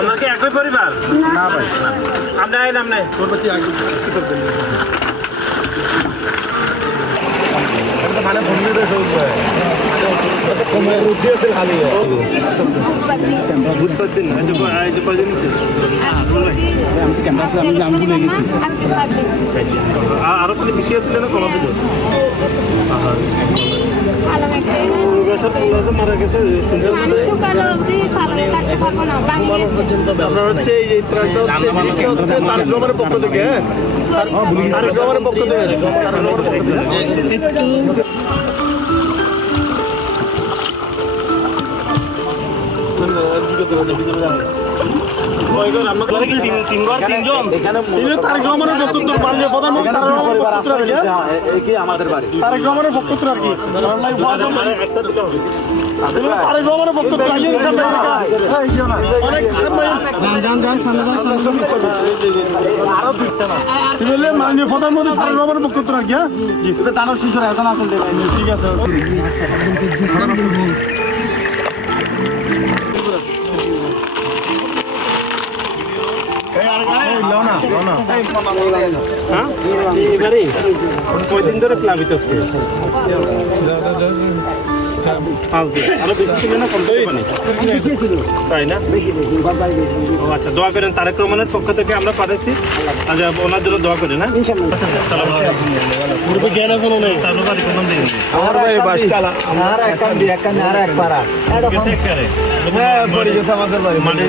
আমরা কি একই পরিবার? না ভাই, আমরা আইলাম না মানে বন্ধুদের সময় উদ্দেশ্যে খালি আরো কোনো বিষয় ছিল না কমা দিল মারা গেছে আপনার হচ্ছে এই ত্রাণটা হচ্ছে তারেক রহমানের পক্ষ থেকে, তারেক রহমানের পক্ষ থেকে আমাদের বাড়ি তারেক রহমানের বক্তব্য আর কি তারেক রহমানের বক্তব্য মাননীয় প্রধানমন্ত্রী তারেক রহমানের বক্তব্য আর কি। হ্যাঁ টানার শিশুরা এখন আসল ঠিক আছে। কয়দিন ধরে প্লাবিত হচ্ছে? আরো বেশি ছিল না কম পানি তাই না? ও আচ্ছা, দোয়া করেন তারেক রহমানের পক্ষ থেকে আমরা পাঠাচ্ছি। আচ্ছা, ওনার জন্য দোয়া করেন। হ্যাঁ, পূর্বে জ্ঞান আছে মনে আমার ভাই বাসকালা আমার একখান দিয়ে একখান আর এক পাড়া মানে